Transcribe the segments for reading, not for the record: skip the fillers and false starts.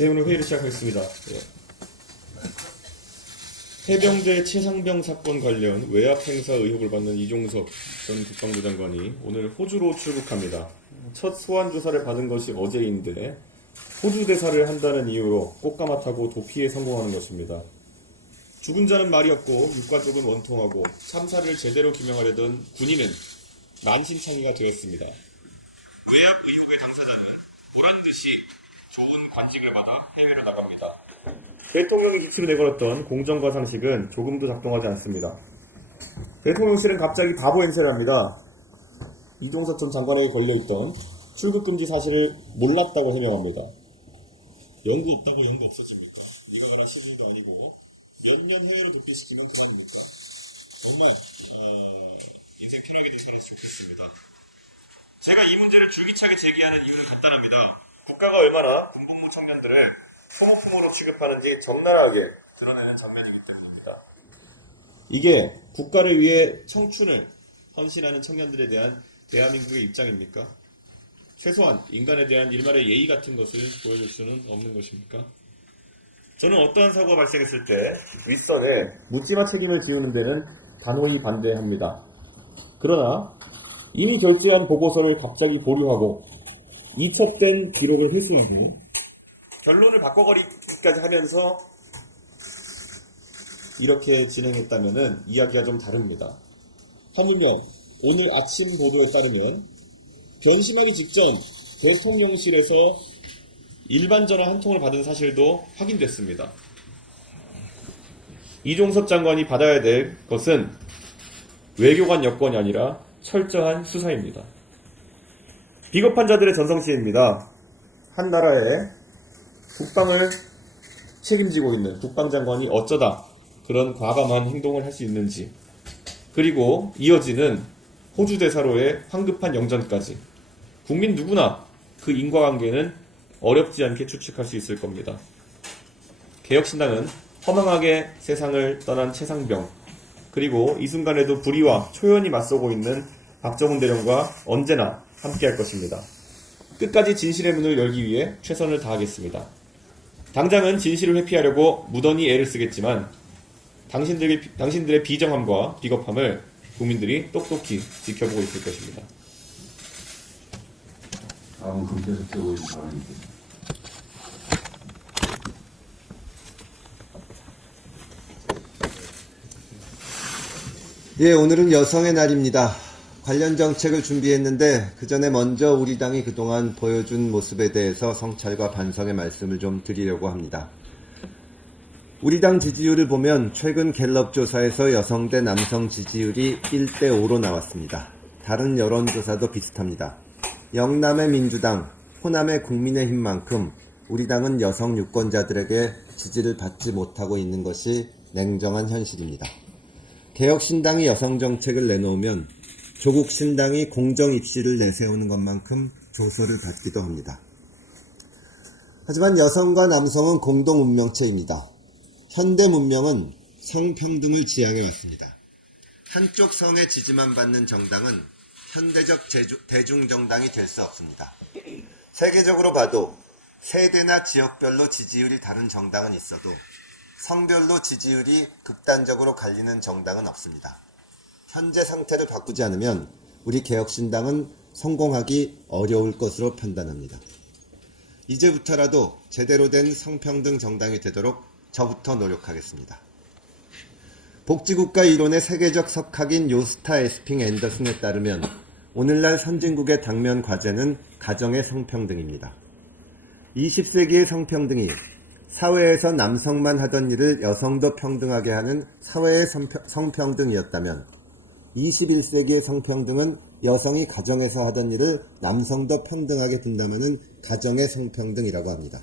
네, 오늘 회의를 시작하겠습니다. 예. 해병대 최상병 사건 관련 외압 행사 의혹을 받는 이종석 전 국방부 장관이 오늘 호주로 출국합니다. 첫 소환 조사를 받은 것이 어제인데 호주 대사를 한다는 이유로 꽃가마 타고 도피에 성공하는 것입니다. 죽은 자는 말이 없고 육가족은 원통하고 참사를 제대로 규명하려던 군인은 만신창이가 되었습니다. 외압 의혹의 당사자는 보란듯이 좋은 관직을 받아 해외로 나갑니다. 대통령이 기치로 내걸었던 공정과 상식은 조금도 작동하지 않습니다. 대통령실은 갑자기 바보 행세를 합니다. 이종석 전 장관에게 걸려있던 출국금지 사실을 몰랐다고 해명합니다. 연구 없다고 연구 없었습니까? 우리나라 시술도 아니고 몇 년 후에는 도피시키면 그만입니까? 정말 이제 편하게 되셨으면 좋겠습니다. 제가 이 문제를 줄기차게 제기하는 이유는 간단합니다. 국가가 얼마나 군복무 청년들을 소모품으로 취급하는지 적나라하게 드러내는 장면이기 때문입니다. 이게 국가를 위해 청춘을 헌신하는 청년들에 대한 대한민국의 입장입니까? 최소한 인간에 대한 일말의 예의 같은 것을 보여줄 수는 없는 것입니까? 저는 어떠한 사고가 발생했을 때 윗선에 묻지마 책임을 지우는 데는 단호히 반대합니다. 그러나 이미 결제한 보고서를 갑자기 보류하고 이첩된 기록을 회수하고 결론을 바꿔버리기까지 하면서 이렇게 진행했다면 이야기가 좀 다릅니다. 하물며 오늘 아침 보도에 따르면 변심하기 직전 대통령실에서 일반 전화 한 통을 받은 사실도 확인됐습니다. 이종석 장관이 받아야 될 것은 외교관 여건이 아니라 철저한 수사입니다. 비겁한 자들의 전성시대입니다. 한 나라의 국방을 책임지고 있는 국방장관이 어쩌다 그런 과감한 행동을 할 수 있는지, 그리고 이어지는 호주 대사로의 황급한 영전까지 국민 누구나 그 인과관계는 어렵지 않게 추측할 수 있을 겁니다. 개혁신당은 허망하게 세상을 떠난 최상병, 그리고 이 순간에도 불의와 초연히 맞서고 있는 박정훈 대령과 언제나 함께할 것입니다. 끝까지 진실의 문을 열기 위해 최선을 다하겠습니다. 당장은 진실을 회피하려고 무던히 애를 쓰겠지만 당신들의 비정함과 비겁함을 국민들이 똑똑히 지켜보고 있을 것입니다. 다음은 금태섭 최고위원 발언입니다. 예, 오늘은 여성의 날입니다. 관련 정책을 준비했는데 그 전에 먼저 우리 당이 그동안 보여준 모습에 대해서 성찰과 반성의 말씀을 좀 드리려고 합니다. 우리 당 지지율을 보면 최근 갤럽 조사에서 여성 대 남성 지지율이 1대5로 나왔습니다. 다른 여론조사도 비슷합니다. 영남의 민주당, 호남의 국민의힘만큼 우리 당은 여성 유권자들에게 지지를 받지 못하고 있는 것이 냉정한 현실입니다. 개혁신당이 여성정책을 내놓으면 조국신당이 공정입시를 내세우는 것만큼 조소를 받기도 합니다. 하지만 여성과 남성은 공동 운명체입니다. 현대 문명은 성평등을 지향해 왔습니다. 한쪽 성의 지지만 받는 정당은 현대적 대중정당이 될 수 없습니다. 세계적으로 봐도 세대나 지역별로 지지율이 다른 정당은 있어도 성별로 지지율이 극단적으로 갈리는 정당은 없습니다. 현재 상태를 바꾸지 않으면 우리 개혁신당은 성공하기 어려울 것으로 판단합니다. 이제부터라도 제대로 된 성평등 정당이 되도록 저부터 노력하겠습니다. 복지국가 이론의 세계적 석학인 요스타 에스핑 앤더슨에 따르면 오늘날 선진국의 당면 과제는 가정의 성평등입니다. 20세기의 성평등이 사회에서 남성만 하던 일을 여성도 평등하게 하는 사회의 성평등이었다면 21세기의 성평등은 여성이 가정에서 하던 일을 남성도 평등하게 분담하는 가정의 성평등이라고 합니다.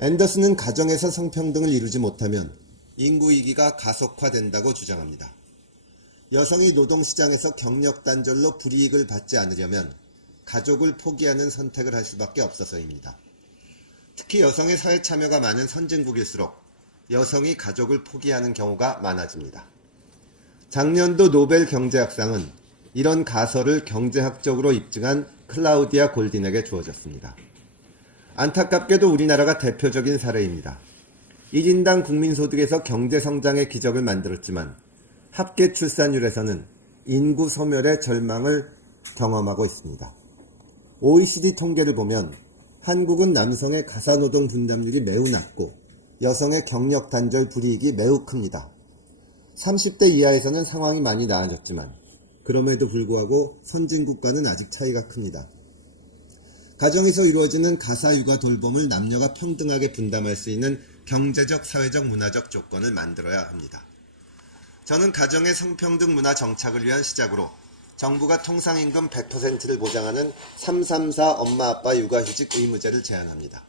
앤더슨은 가정에서 성평등을 이루지 못하면 인구위기가 가속화된다고 주장합니다. 여성이 노동시장에서 경력 단절로 불이익을 받지 않으려면 가족을 포기하는 선택을 할 수밖에 없어서입니다. 특히 여성의 사회 참여가 많은 선진국일수록 여성이 가족을 포기하는 경우가 많아집니다. 작년도 노벨 경제학상은 이런 가설을 경제학적으로 입증한 클라우디아 골딘에게 주어졌습니다. 안타깝게도 우리나라가 대표적인 사례입니다. 1인당 국민소득에서 경제성장의 기적을 만들었지만 합계 출산율에서는 인구 소멸의 절망을 경험하고 있습니다. OECD 통계를 보면 한국은 남성의 가사노동 분담률이 매우 낮고 여성의 경력 단절 불이익이 매우 큽니다. 30대 이하에서는 상황이 많이 나아졌지만 그럼에도 불구하고 선진국과는 아직 차이가 큽니다. 가정에서 이루어지는 가사 육아 돌봄을 남녀가 평등하게 분담할 수 있는 경제적, 사회적, 문화적 조건을 만들어야 합니다. 저는 가정의 성평등 문화 정착을 위한 시작으로 정부가 통상임금 100%를 보장하는 334 엄마 아빠 육아휴직 의무제를 제안합니다.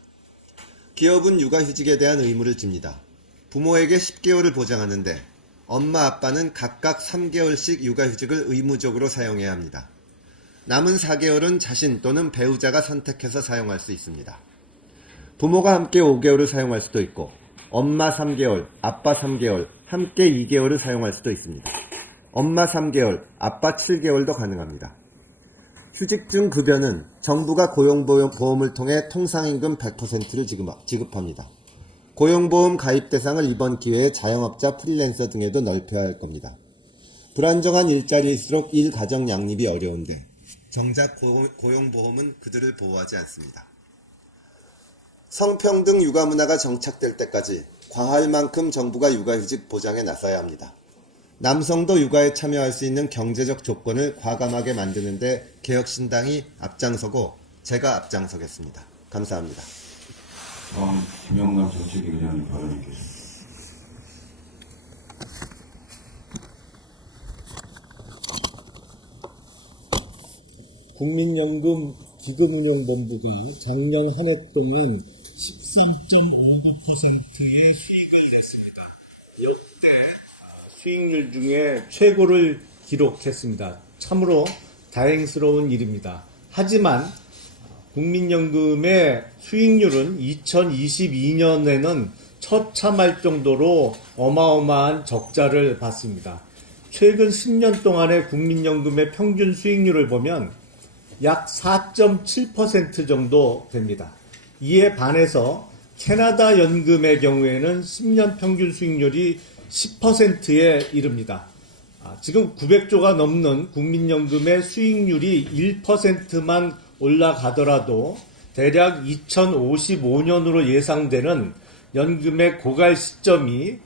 기업은 육아휴직에 대한 의무를 집니다. 부모에게 10개월을 보장하는데 엄마 아빠는 각각 3개월씩 육아휴직을 의무적으로 사용해야 합니다. 남은 4개월은 자신 또는 배우자가 선택해서 사용할 수 있습니다. 부모가 함께 5개월을 사용할 수도 있고 엄마 3개월, 아빠 3개월, 함께 2개월을 사용할 수도 있습니다. 엄마 3개월, 아빠 7개월도 가능합니다. 휴직 중 급여는 정부가 고용보험을 통해 통상임금 100%를 지급합니다. 고용보험 가입 대상을 이번 기회에 자영업자, 프리랜서 등에도 넓혀야 할 겁니다. 불안정한 일자리일수록 일가정 양립이 어려운데 정작 고용보험은 그들을 보호하지 않습니다. 성평등 육아 문화가 정착될 때까지 과할 만큼 정부가 육아휴직 보장에 나서야 합니다. 남성도 육아에 참여할 수 있는 경제적 조건을 과감하게 만드는데 개혁신당이 앞장서고 제가 앞장서겠습니다. 감사합니다. 김영남 정책위원장님 발언이겠습니다. 국민연금 기금운용본부가 작년 한 해 동안 13.59%의 수익을 냈습니다. 역대 수익률 중에 최고를 기록했습니다. 참으로 다행스러운 일입니다. 하지만 국민연금의 수익률은 2022년에는 처참할 정도로 어마어마한 적자를 봤습니다. 최근 10년 동안의 국민연금의 평균 수익률을 보면 약 4.7% 정도 됩니다. 이에 반해서 캐나다 연금의 경우에는 10년 평균 수익률이 10%에 이릅니다. 지금 900조가 넘는 국민연금의 수익률이 1%만 올라가더라도 대략 2055년으로 예상되는 연금의 고갈 시점이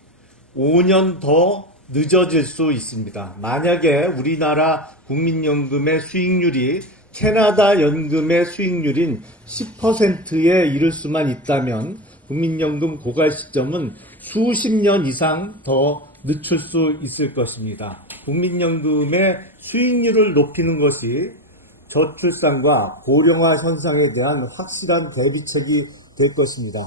5년 더 늦어질 수 있습니다. 만약에 우리나라 국민연금의 수익률이 캐나다 연금의 수익률인 10%에 이를 수만 있다면 국민연금 고갈 시점은 수십 년 이상 더 늦출 수 있을 것입니다. 국민연금의 수익률을 높이는 것이 저출산과 고령화 현상에 대한 확실한 대비책이 될 것입니다.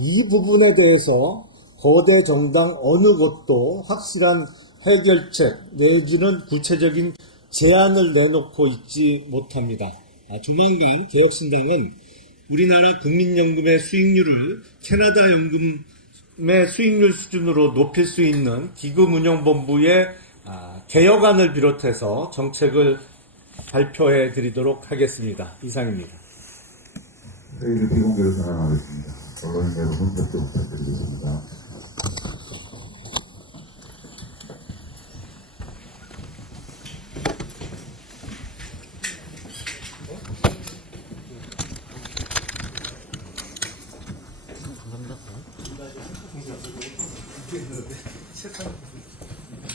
이 부분에 대해서 거대 정당 어느 것도 확실한 해결책 내지는 구체적인 제안을 내놓고 있지 못합니다. 조만간 개혁신당은 우리나라 국민연금의 수익률을 캐나다 연금의 수익률 수준으로 높일 수 있는 기금운용본부의 개혁안을 비롯해서 정책을 발표해 드리도록 하겠습니다. 이상입니다. 회의를 비공개로 전환하겠습니다. 언론 여러분 협조 부탁드리겠습니다. 감사합니다.